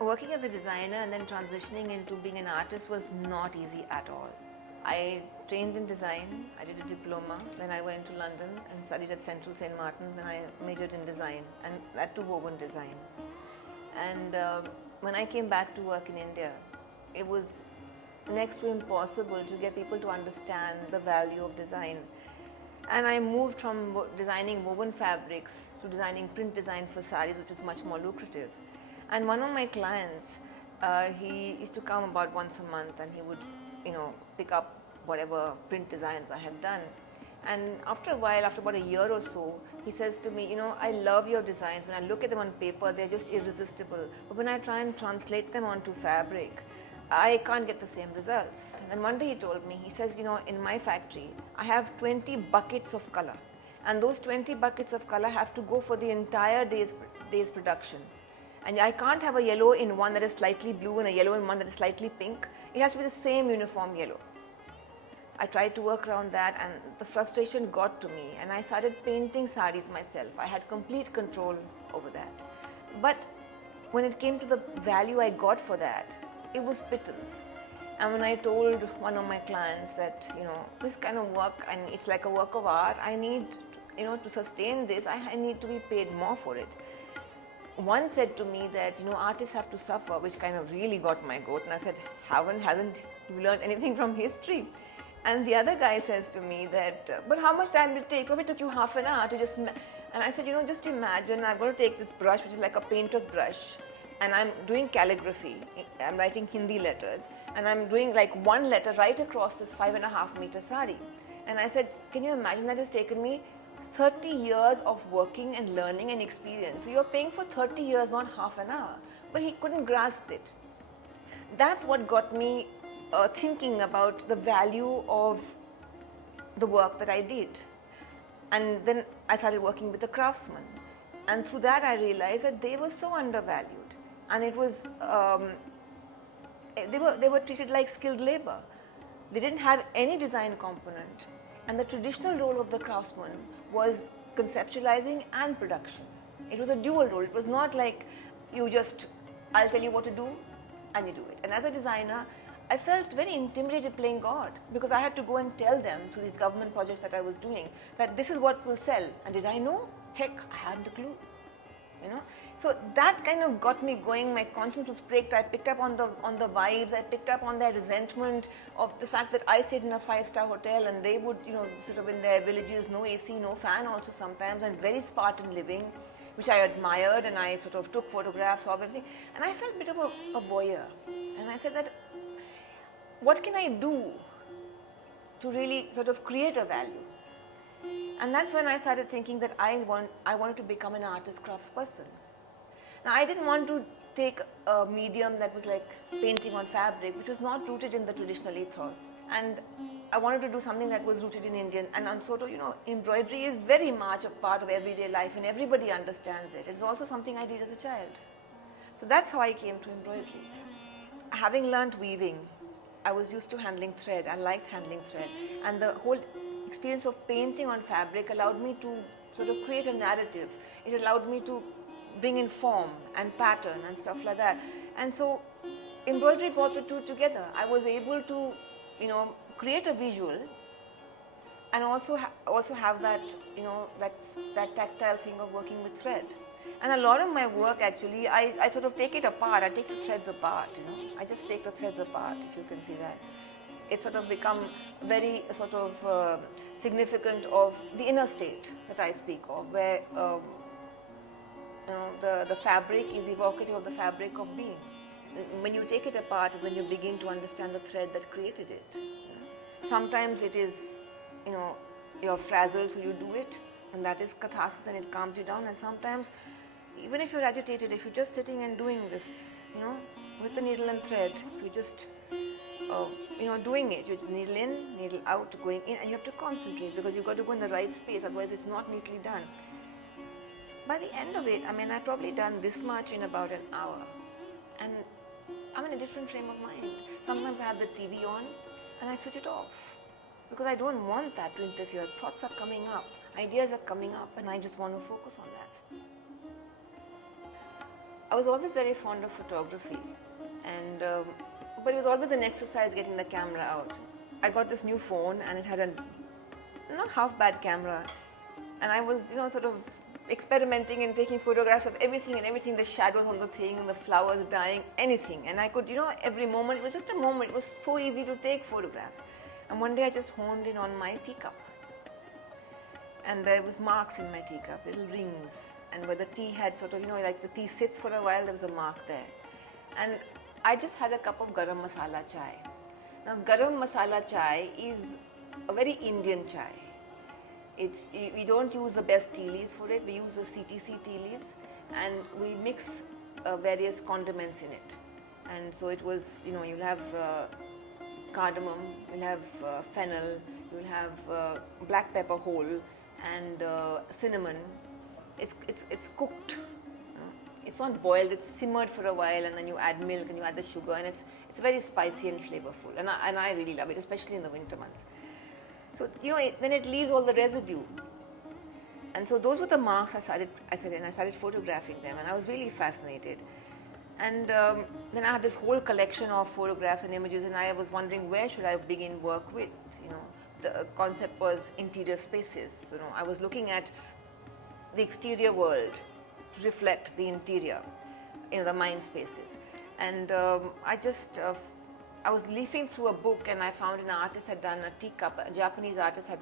Working as a designer and then transitioning into being an artist was not easy at all. I trained in design, I did a diploma, then I went to London and studied at Central St. Martin's, and I majored in design, and that too woven design. And when I came back to work in India, it was next to impossible to get people to understand the value of design. And I moved from designing woven fabrics to designing print design for saris, which was much more lucrative. And one of my clients, he used to come about once a month, and he would, pick up whatever print designs I had done. And after a while, after about a year or so, he says to me, I love your designs. When I look at them on paper, they're just irresistible. But when I try and translate them onto fabric, I can't get the same results. And one day he told me, he says, in my factory, I have 20 buckets of color. And those 20 buckets of color have to go for the entire day's production. And I can't have a yellow in one that is slightly blue and a yellow in one that is slightly pink. It has to be the same uniform yellow. I tried to work around that, and the frustration got to me, and I started painting saris myself. I had complete control over that. But when it came to the value I got for that, it was pittance. And when I told one of my clients that, this kind of work, and it's like a work of art, I need, to sustain this, I need to be paid more for it. One said to me that, artists have to suffer, which kind of really got my goat. And I said, hasn't you learned anything from history? And the other guy says to me that, but how much time did it take? Probably took you half an hour to just... And I said, just imagine, I'm going to take this brush, which is like a painter's brush, and I'm doing calligraphy. I'm writing Hindi letters, and I'm doing like one letter right across this 5.5 meter sari. And I said, can you imagine that has taken me 30 years of working and learning and experience. So you're paying for 30 years, not half an hour. But he couldn't grasp it. That's what got me thinking about the value of the work that I did. And then I started working with the craftsmen. And through that I realized that they were so undervalued. And it was, they were treated like skilled labor. They didn't have any design component. And the traditional role of the craftsman was conceptualizing and production. It was a dual role. It was not like I'll tell you what to do and you do it. And as a designer, I felt very intimidated playing God, because I had to go and tell them through these government projects that I was doing that this is what will sell. And did I know? Heck, I hadn't a clue. So that kind of got me going. My conscience was pricked. I picked up on the vibes. I picked up on their resentment of the fact that I stayed in a 5-star hotel, and they would, sort of in their villages, no AC, no fan also sometimes, and very Spartan living, which I admired, and I sort of took photographs of everything. And I felt a bit of a voyeur. And I said that, what can I do to really sort of create a value? And that's when I started thinking that I wanted to become an artist craftsperson. Now, I didn't want to take a medium that was like painting on fabric, which was not rooted in the traditional ethos. And I wanted to do something that was rooted in Indian. And sort of, embroidery is very much a part of everyday life, and everybody understands it. It's also something I did as a child. So that's how I came to embroidery. Having learnt weaving, I was used to handling thread. I liked handling thread. And the whole experience of painting on fabric allowed me to sort of create a narrative. It allowed me to bring in form and pattern and stuff like that. And so embroidery brought the two together. I was able to, create a visual and also have that, that tactile thing of working with thread. And a lot of my work actually, I sort of take it apart. I take the threads apart, I just take the threads apart, if you can see that. It's sort of become very sort of significant of the inner state that I speak of, where the fabric is evocative of the fabric of being. When you take it apart is when you begin to understand the thread that created it. Sometimes it is, you're frazzled, so you do it, and that is catharsis, and it calms you down. And sometimes, even if you're agitated, if you're just sitting and doing this, with the needle and thread, you just, doing it. You just needle in, needle out, going in, and you have to concentrate, because you've got to go in the right space, otherwise it's not neatly done. by the end of it, I mean, I'd probably done this much in about an hour. And I'm in a different frame of mind. Sometimes I have the TV on and I switch it off because I don't want that to interfere. Thoughts are coming up, ideas are coming up, and I just want to focus on that. I was always very fond of photography, and but it was always an exercise getting the camera out. I got this new phone and it had a not half bad camera, and I was, sort of experimenting and taking photographs of everything, the shadows on the thing, the flowers dying, anything. And I could, every moment, it was just a moment. It was so easy to take photographs. And one day I just honed in on my teacup. And there was marks in my teacup, little rings. And where the tea had sort of, like the tea sits for a while, there was a mark there. And I just had a cup of garam masala chai. Now, garam masala chai is a very Indian chai. We don't use the best tea leaves for it. We use the CTC tea leaves, and we mix various condiments in it. And so it was, you'll have cardamom, you'll have fennel, you'll have black pepper whole, and cinnamon. It's cooked. It's not boiled. It's simmered for a while, and then you add milk and you add the sugar, and it's very spicy and flavorful. And I really love it, especially in the winter months. So, then it leaves all the residue. And so those were the marks I started photographing them, and I was really fascinated. And then I had this whole collection of photographs and images, and I was wondering, where should I begin work with? The concept was interior spaces. I was looking at the exterior world to reflect the interior, the mind spaces. And I was leafing through a book, and I found an artist had done a teacup, a Japanese artist had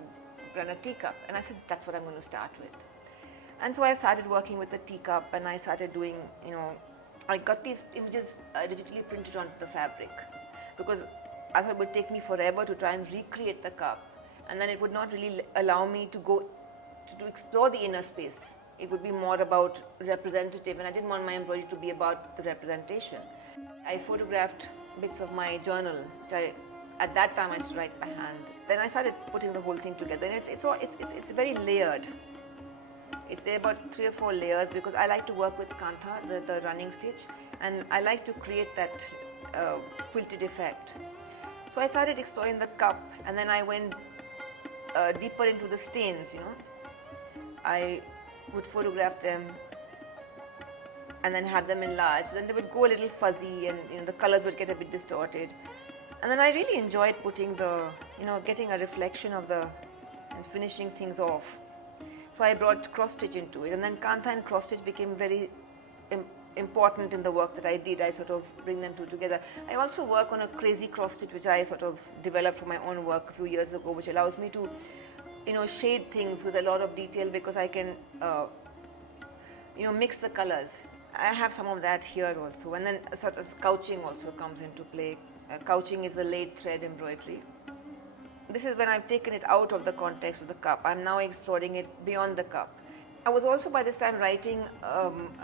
done a teacup, and I said, that's what I'm going to start with. And so I started working with the teacup, and I started doing, I got these images digitally printed onto the fabric, because I thought it would take me forever to try and recreate the cup, and then it would not really allow me to go to explore the inner space. It would be more about representative, and I didn't want my embroidery to be about the representation. I photographed bits of my journal, which at that time I used to write by hand. Then I started putting the whole thing together, and it's very layered. There are about 3 or 4 layers, because I like to work with kantha, the running stitch, and I like to create that quilted effect. So I started exploring the cup, and then I went deeper into the stains. I would photograph them and then have them enlarged. Then they would go a little fuzzy, and the colors would get a bit distorted. And then I really enjoyed putting getting a reflection of and finishing things off. So I brought cross stitch into it, and then kantha and cross stitch became very important in the work that I did. I sort of bring them two together. I also work on a crazy cross stitch, which I sort of developed for my own work a few years ago, which allows me to shade things with a lot of detail, because I can mix the colors. I have some of that here also, and then sort of couching also comes into play. Couching is the laid thread embroidery. This is when I've taken it out of the context of the cup. I'm now exploring it beyond the cup. I was also by this time writing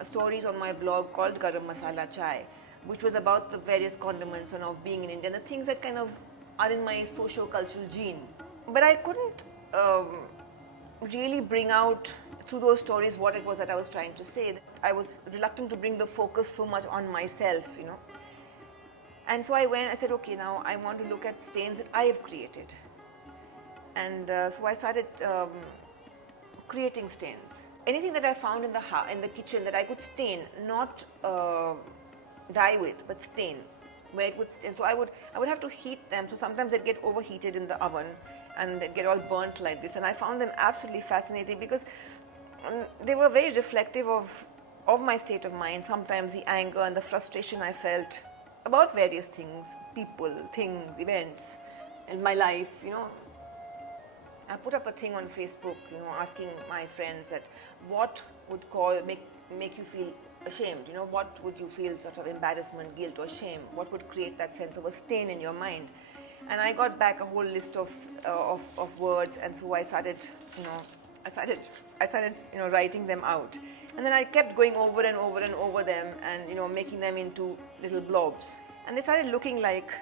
stories on my blog called Garam Masala Chai, which was about the various condiments and of being in India, the things that kind of are in my socio-cultural gene. But I couldn't really bring out through those stories what it was that I was trying to say. I was reluctant to bring the focus so much on myself, And so I said, okay, now I want to look at stains that I have created. And so I started creating stains. Anything that I found in the kitchen that I could stain, not dye with, but stain, where it would stain. So I would have to heat them. So sometimes they'd get overheated in the oven, and they'd get all burnt like this. And I found them absolutely fascinating, because they were very reflective of my state of mind. Sometimes the anger and the frustration I felt about various things, people, things, events in my life. I put up a thing on Facebook, asking my friends that what would make you feel ashamed. What would you feel sort of embarrassment, guilt, or shame? What would create that sense of a stain in your mind? And I got back a whole list of words, and so I started writing them out. And then I kept going over and over and over them, and making them into little blobs. And they started looking like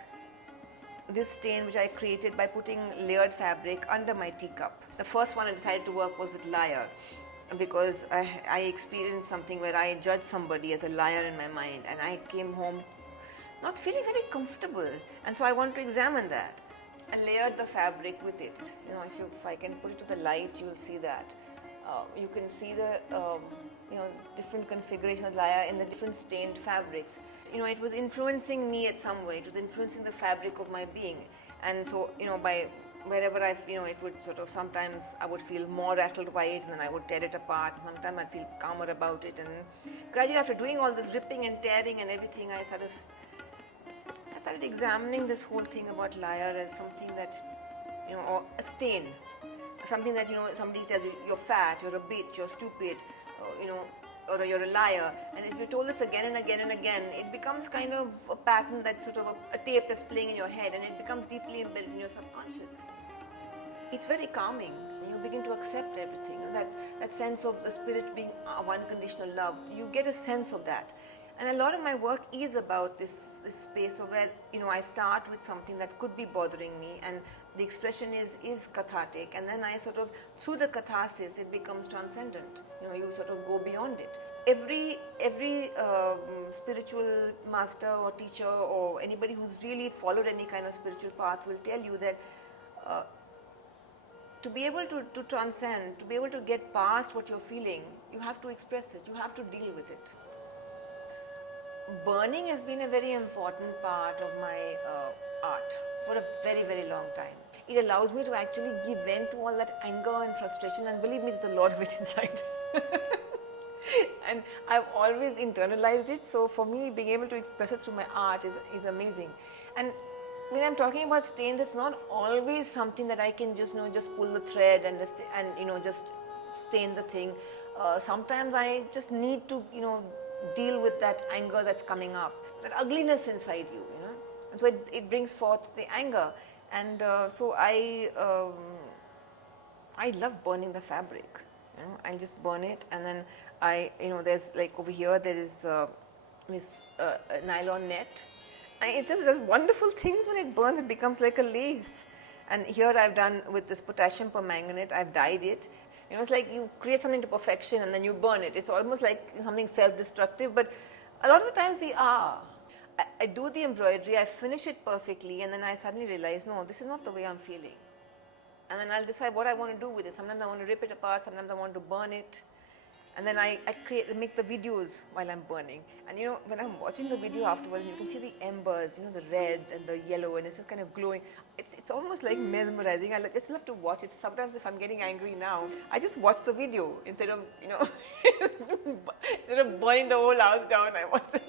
this stain, which I created by putting layered fabric under my teacup. The first one I decided to work was with lyre. because I experienced something where I judged somebody as a liar in my mind, and I came home not feeling very comfortable, and so I wanted to examine that. I layered the fabric with it. If I can put it to the light, you'll see that. You can see the different configuration of layer in the different stained fabrics. It was influencing me at some way. It was influencing the fabric of my being, and so by wherever it would sort of, sometimes I would feel more rattled by it, and then I would tear it apart. Sometimes I'd feel calmer about it, and gradually after doing all this ripping and tearing and everything, I started examining this whole thing about liar as something that, or a stain, something that, somebody tells you, you're fat, you're a bitch, you're stupid, or you're a liar. And if you're told this again and again and again, it becomes kind of a pattern that's sort of a tape that's playing in your head, and it becomes deeply embedded in your subconscious. It's very calming when you begin to accept everything, and that sense of the spirit being one conditional love. You get a sense of that. And a lot of my work is about this space of where, I start with something that could be bothering me, and the expression is cathartic, and then I sort of, through the catharsis, it becomes transcendent. You sort of go beyond it. Every spiritual master or teacher or anybody who's really followed any kind of spiritual path will tell you that to be able to transcend, to be able to get past what you're feeling, you have to express it, you have to deal with it. Burning has been a very important part of my art for a very, very long time. It allows me to actually give vent to all that anger and frustration, and believe me, there's a lot of it inside. And I've always internalized it, so for me, being able to express it through my art is amazing. And when I'm talking about stains, it's not always something that I can just pull the thread and just stain the thing. Sometimes I just need to deal with that anger that's coming up, that ugliness inside you, and so it brings forth the anger. And so I love burning the fabric. I just burn it, and then there's like over here there is this nylon net. And it just does wonderful things when it burns. It becomes like a lace. And here I've done with this potassium permanganate, I've dyed it. It's like you create something to perfection and then you burn it. It's almost like something self-destructive, but a lot of the times we are. I do the embroidery, I finish it perfectly, and then I suddenly realize, no, this is not the way I'm feeling. And then I'll decide what I want to do with it. Sometimes I want to rip it apart, sometimes I want to burn it. And then I make the videos while I'm burning. And when I'm watching the video afterwards, you can see the embers, the red and the yellow, and it's just kind of glowing. It's almost like mesmerizing. I just love to watch it. Sometimes if I'm getting angry now, I just watch the video instead of, instead of burning the whole house down. I watch the